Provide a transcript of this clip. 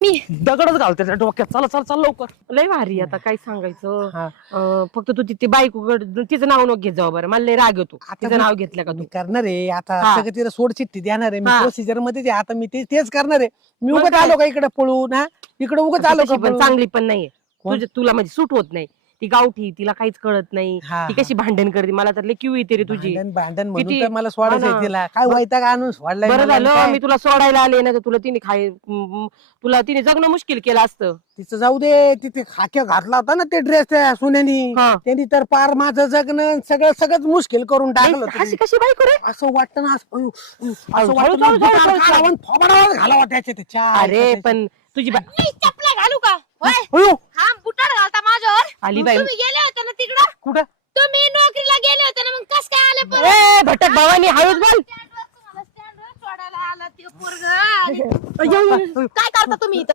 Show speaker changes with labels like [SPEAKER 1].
[SPEAKER 1] मी
[SPEAKER 2] दगडच घालते त्या डोक्यात. चला चला चल लवकर.
[SPEAKER 1] लय भारी आता काय सांगायचं.
[SPEAKER 2] हा.
[SPEAKER 1] फक्त तू तिथे बायको तिचं नाव नको घेत जाऊ बरं, मला लय राग येतो तिचं नाव घेतलं का
[SPEAKER 2] मी
[SPEAKER 1] तू.
[SPEAKER 2] करणार आहे आता
[SPEAKER 1] हा.
[SPEAKER 2] सगळं तिला सोड चिठ्ठी देणार आहे मी
[SPEAKER 1] हा.
[SPEAKER 2] प्रोसिजर मध्ये आहे. आता मी तेच करणार आहे. मी
[SPEAKER 1] मग
[SPEAKER 2] उगाच
[SPEAKER 1] काय?
[SPEAKER 2] आलो का इकडे पळून हा इकडे उगाच आलो का
[SPEAKER 1] तशी पण
[SPEAKER 2] पळून?
[SPEAKER 1] चांगली पण नाहीये.
[SPEAKER 2] कोण?
[SPEAKER 1] तुला म्हणजे सूट होत नाही. ती गावठी, तिला काहीच कळत नाही.
[SPEAKER 2] हा,
[SPEAKER 1] ती कशी भांडण करते, मला तर लय क्यू येते रे तुझी.
[SPEAKER 2] भांडण म्हणून
[SPEAKER 1] किती-
[SPEAKER 2] तर मला सोडायचं
[SPEAKER 1] हा
[SPEAKER 2] आहे
[SPEAKER 1] ना.
[SPEAKER 2] तिला. काय वैताग आणून सोडलाय
[SPEAKER 1] बरं
[SPEAKER 2] मला आणि
[SPEAKER 1] झालं
[SPEAKER 2] काय?
[SPEAKER 1] मी तुला सोडायला आले ना, तर तुला तिने तुला तिने जगणं मुश्किल केलं असतं.
[SPEAKER 2] तिचं जाऊ दे. तिथे खाक्या घातला होता ना ते ड्रेस त्या सुनेनी.
[SPEAKER 1] हा.
[SPEAKER 2] त्यांनी तर पार माझं जगणं सगळंच मुश्किल करून टाकलं
[SPEAKER 1] नाही,
[SPEAKER 2] होतं.
[SPEAKER 1] अशी कशी बायको रे.
[SPEAKER 2] असं वाटतं ना असं वाटतं
[SPEAKER 1] हळू-
[SPEAKER 2] ना,
[SPEAKER 1] हळू-
[SPEAKER 2] दुकान
[SPEAKER 1] हळू-
[SPEAKER 2] काढावं आणि थोबाडावर घालावं त्याच्या त्याच्या.
[SPEAKER 1] अरे पण तुझी
[SPEAKER 3] मी चपला घालू का होय?
[SPEAKER 2] अयो,
[SPEAKER 3] हा बुटाड घालता माझ्यावर.
[SPEAKER 1] आली
[SPEAKER 3] मग
[SPEAKER 1] बाई.
[SPEAKER 3] तुम्ही गेले होते ना तिकडं,
[SPEAKER 2] कुठं
[SPEAKER 3] तुम्ही नोकरीला गेले होते ना, मग कस काय आले परत?
[SPEAKER 1] ए भटक भावानी हळूच बोल.
[SPEAKER 3] स्टँडवर तुम्हाला स्टँडवर सोडायला आला ते पोरगं. काय करता तुम्ही इथं?